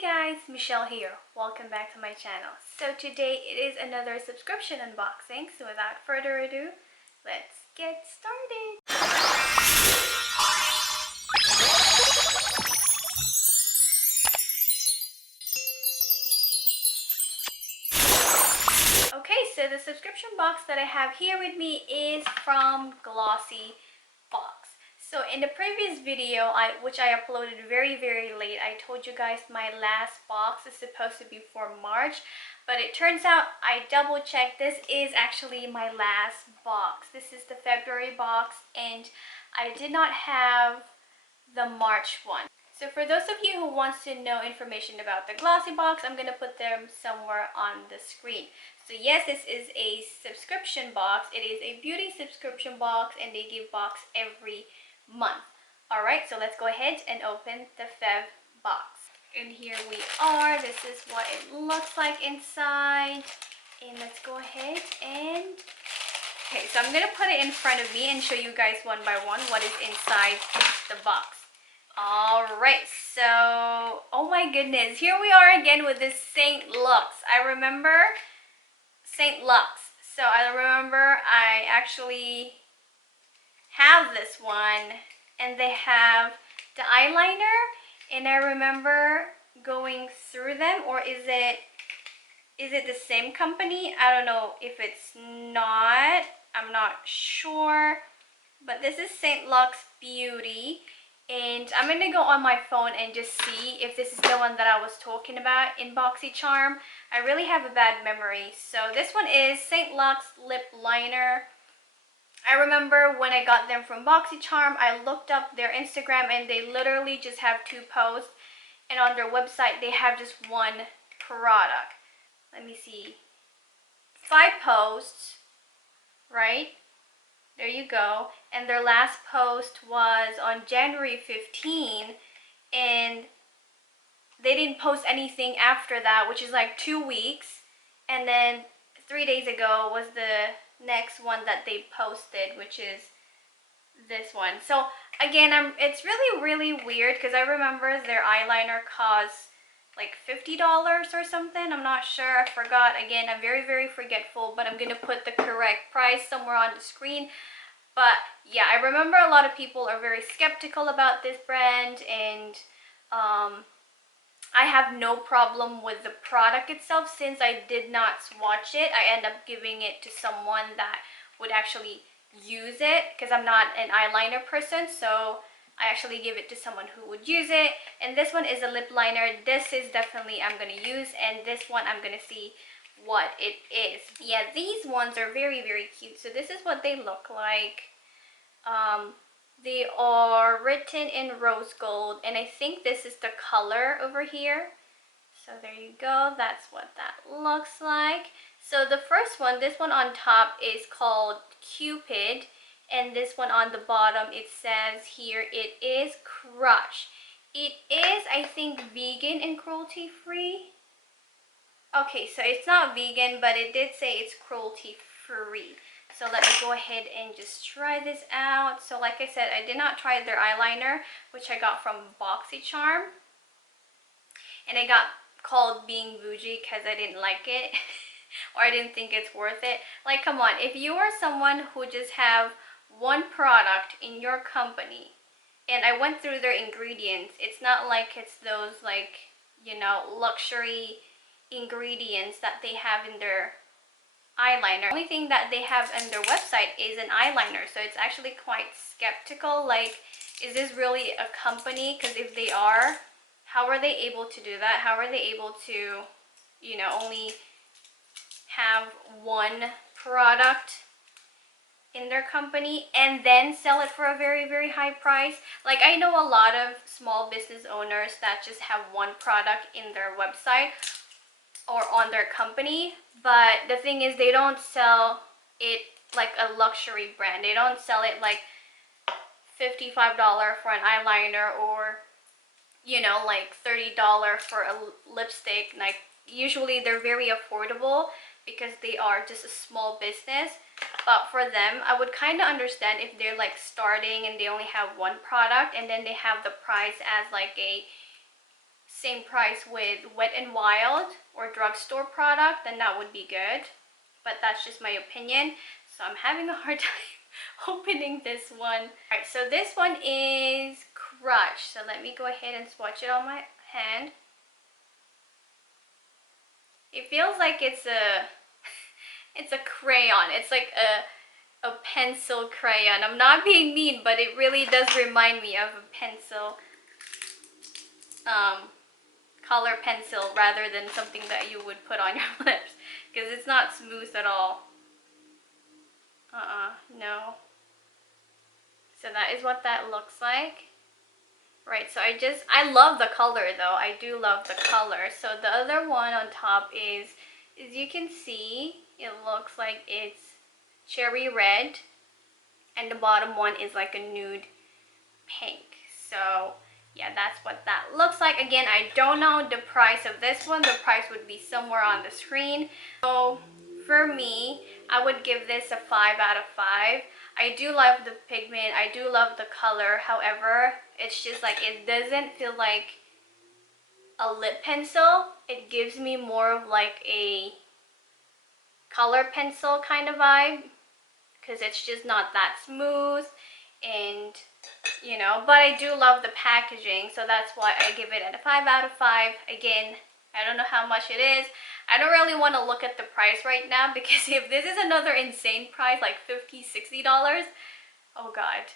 Hey guys, Michelle here. Welcome back to my channel. So today it is another subscription unboxing. So without further ado, let's get started. Okay, so the subscription box that I have here with me is from GlossyBox. So in the previous video, which I uploaded very late, I told you guys my last box is supposed to be for March, but it turns out I double checked. This is actually my last box. This is the February box, and I did not have the March one. So for those of you who wants to know information about the Glossy Box, I'm going to put them somewhere on the screen. So yes, this is a subscription box. It is a beauty subscription box, and they give box every month. Alright, so let's go ahead and open the Feb box. And here we are. This is what it looks like inside. And let's go ahead and... Okay, so I'm going to put it in front of me and show you guys one by one what is inside the box. Alright, so, oh my goodness, here we are again with this St. Lux. I remember St. Lux. So I remember I actually have this one, and they have the eyeliner, and I remember going through them, or is it the same company? I don't know if it's not. I'm not sure. But this is St. Lux Beauty. And I'm going to go on my phone and just see if this is the one that I was talking about in BoxyCharm. I really have a bad memory. So this one is St. Lux Lip Liner. I remember when I got them from BoxyCharm, I looked up their Instagram and they literally just have 2 posts. And on their website, they have just 1 product. Let me see. 5 posts, right? There you go. And their last post was on January 15, and they didn't post anything after that, which is like 2 weeks. And then 3 days ago was the next one that they posted, which is this one. So again, it's really weird because I remember their eyeliner costs like $50 or something. I'm not sure. I forgot. Again, I'm very forgetful, but I'm going to put the correct price somewhere on the screen. But yeah, I remember a lot of people are very skeptical about this brand, and I have no problem with the product itself. Since I did not swatch it, I end up giving it to someone that would actually use it, because I'm not an eyeliner person, so I actually give it to someone who would use it. And this one is a lip liner. This is definitely I'm going to use, and this one I'm going to see what it is. Yeah, these ones are very cute. So this is what they look like. They are written in rose gold, and I think this is the color over here. So there you go. That's what that looks like. So the first one, this one on top is called Cupid, and this one on the bottom, it says here it is Crush. It is, I think, vegan and cruelty free. Okay, so it's not vegan, but it did say it's cruelty free. So let me go ahead and just try this out. So like I said, I did not try their eyeliner, which I got from BoxyCharm. And I got called being bougie because I didn't like it. Or I didn't think it's worth it. Like, come on, if you are someone who just have 1 product in your company, and I went through their ingredients, it's not like it's those, like, you know, luxury ingredients that they have in their eyeliner. The only thing that they have on their website is an eyeliner, so it's actually quite skeptical. Like, is this really a company? Because if they are, how are they able to do that? How are they able to, you know, only have 1 product in their company and then sell it for a very high price? Like, I know a lot of small business owners that just have 1 product in their website or on their company, but the thing is, they don't sell it like a luxury brand. They don't sell it like $55 for an eyeliner, or, you know, like $30 for a lipstick. Like, usually they're very affordable because they are just a small business. But for them, I would kind of understand if they're like starting and they only have 1 product, and then they have the price as like a same price with Wet n Wild or drugstore product, then that would be good. But that's just my opinion. So I'm having a hard time opening this one. Alright, so this one is crushed. So let me go ahead and swatch it on my hand. It feels like it's a it's a crayon. It's like a pencil crayon. I'm not being mean, but it really does remind me of a pencil, color pencil, rather than something that you would put on your lips, because it's not smooth at all. No. So that is what that looks like. Right, so I love the color though. I do love the color. So the other one on top is, as you can see, it looks like it's cherry red, and the bottom one is like a nude pink. So yeah, that's what that looks like. Again, I don't know the price of this one. The price would be somewhere on the screen. So for me, I would give this a 5 out of 5. I do love the pigment. I do love the color. However, it's just like, it doesn't feel like a lip pencil. It gives me more of like a color pencil kind of vibe, because it's just not that smooth, and you know, but I do love the packaging, so that's why I give it a 5 out of 5. Again, I don't know how much it is. I don't really want to look at the price right now, because if this is another insane price, like $50–$60, oh god.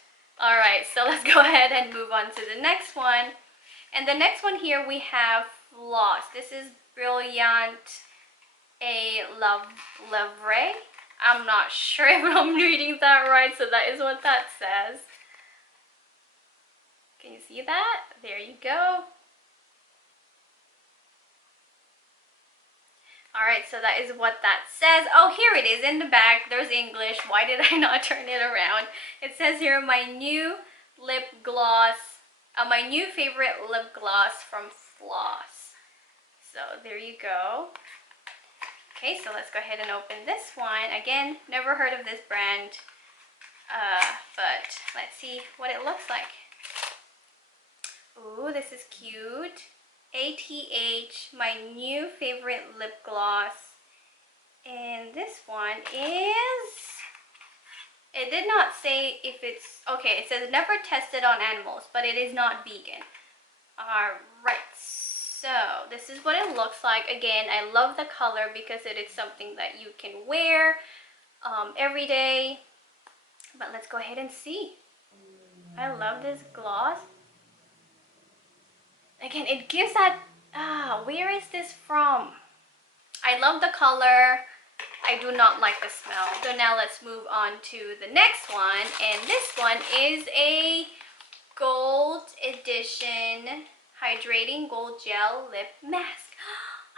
Alright, so let's go ahead and move on to the next one. And the next one here we have Floss. This is Brilliant A Levre. I'm not sure if I'm reading that right, so that is what that says. Can you see that? There you go. Alright, so that is what that says. Oh, here it is in the back. There's English. Why did I not turn it around? It says here, my new lip gloss, my new favorite lip gloss from Floss. So there you go. Okay, so let's go ahead and open this one. Again, never heard of this brand, but let's see what it looks like. Ooh, this is cute. ATH, my new favorite lip gloss. And this one is, it did not say if it's, okay, it says never tested on animals, but it is not vegan. Alright, so this is what it looks like. Again, I love the color because it is something that you can wear every day. But let's go ahead and see. I love this gloss. Again, it gives that, where is this from? I love the color. I do not like the smell. So now let's move on to the next one. And this one is a gold edition hydrating gold gel lip mask.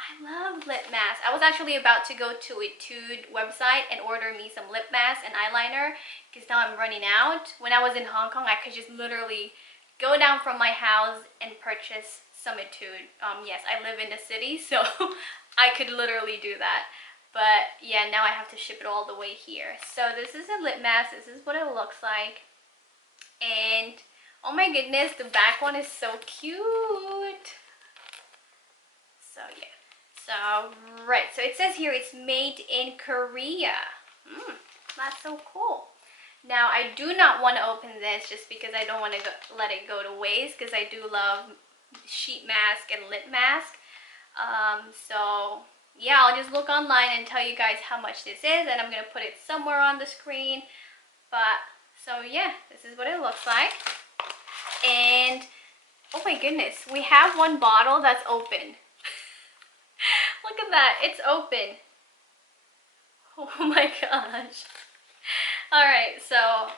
I love lip masks. I was actually about to go to a Tude website and order me some lip masks and eyeliner, because now I'm running out. When I was in Hong Kong, I could just literally go down from my house and purchase some at Tude. Yes, I live in the city, so I could literally do that. But yeah, now I have to ship it all the way here. So this is a lip mask. This is what it looks like. And oh my goodness, the back one is so cute. So yeah. So right, so it says here it's made in Korea. That's so cool. Now I do not want to open this just because I don't want to let it go to waste, because I do love sheet mask and lip mask. So yeah, I'll just look online and tell you guys how much this is, and I'm gonna put it somewhere on the screen. But so yeah, this is what it looks like. And oh my goodness, we have one bottle that's open. Look at that, it's open. Oh my gosh. Alright, so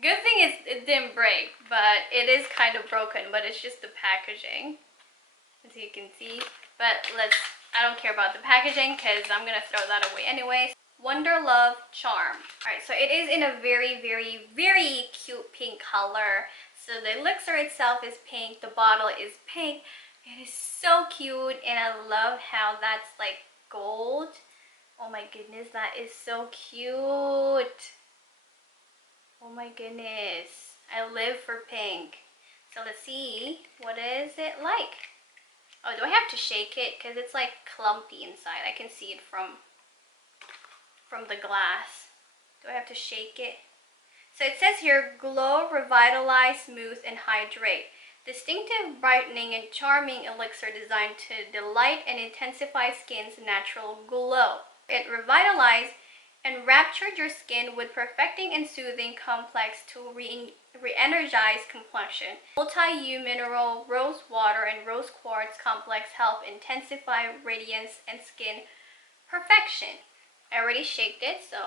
good thing is it didn't break, but it is kind of broken, but it's just the packaging, as you can see. But I don't care about the packaging because I'm gonna throw that away anyway. Wonder Love Charm. Alright, so it is in a very, very, very cute pink color. So the elixir itself is pink, the bottle is pink. It is so cute, and I love how that's like gold. Oh my goodness, that is so cute. Oh my goodness, I live for pink. So let's see, what is it like? Oh, do I have to shake it? Because it's like clumpy inside. I can see it from the glass. Do I have to shake it? So it says here, glow, revitalize, smooth, and hydrate. Distinctive, brightening, and charming elixir designed to delight and intensify skin's natural glow. It revitalized and raptured your skin with perfecting and soothing complex to re-energize complexion. Multi-U mineral, rose water, and rose quartz complex help intensify radiance and skin perfection. I already shaked it, so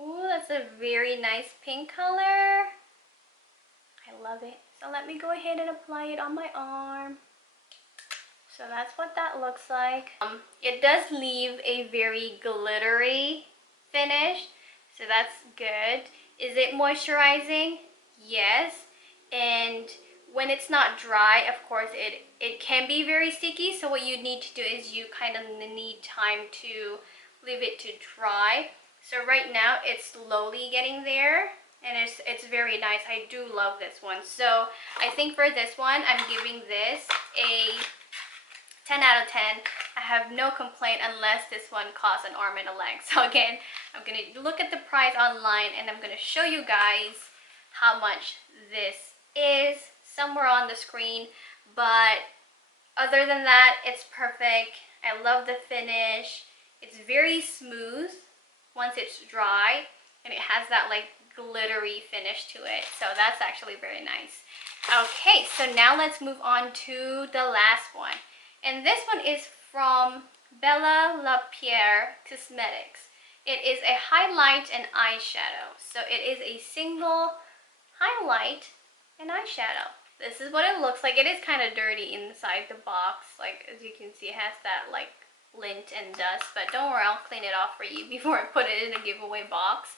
ooh, that's a very nice pink color. I love it. So let me go ahead and apply it on my arm. So that's what that looks like. It does leave a very glittery finish, so that's good. Is it moisturizing? Yes. And when it's not dry, of course, it can be very sticky. So what you need to do is you kind of need time to leave it to dry. So right now it's slowly getting there, and it's very nice. I do love this one. So I think for this one, I'm giving this a 10 out of 10. I have no complaint unless this one costs an arm and a leg. So again, I'm going to look at the price online and I'm going to show you guys how much this is somewhere on the screen. But other than that, it's perfect. I love the finish. It's very smooth once it's dry, and it has that like glittery finish to it. So that's actually very nice. Okay, so now let's move on to the last one. And this one is from BELLAPIERRE Cosmetics. It is a highlight and eyeshadow. So it is a single highlight and eyeshadow. This is what it looks like. It is kind of dirty inside the box. Like, as you can see, it has that like lint and dust. But don't worry, I'll clean it off for you before I put it in a giveaway box.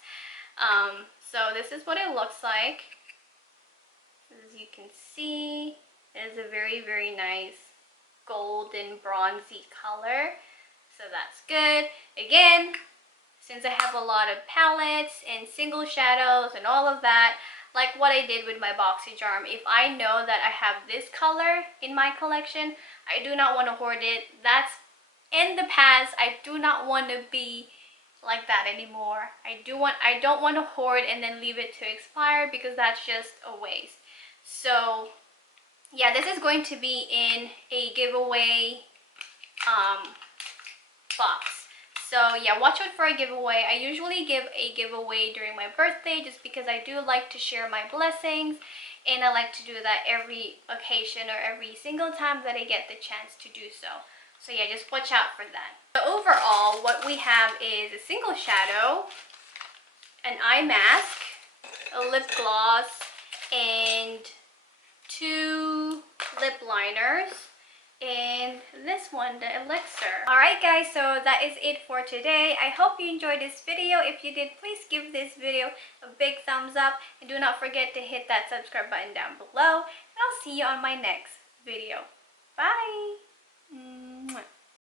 So this is what it looks like. As you can see, it is a very, very nice golden bronzy color, so that's good. Again, since I have a lot of palettes and single shadows and all of that, like what I did with my BoxyCharm, if I know that I have this color in my collection, I do not want to hoard it. That's in the past. I do not want to be like that anymore. I don't want to hoard and then leave it to expire, because that's just a waste. So yeah, this is going to be in a giveaway box. So yeah, watch out for a giveaway. I usually give a giveaway during my birthday just because I do like to share my blessings, and I like to do that every occasion or every single time that I get the chance to do so. So yeah, just watch out for that. So overall, what we have is a single shadow, an eye mask, a lip gloss, and 2 lip liners, and this one, the elixir. Alright guys, so that is it for today. I hope you enjoyed this video. If you did, please give this video a big thumbs up, and do not forget to hit that subscribe button down below, and I'll see you on my next video. Bye!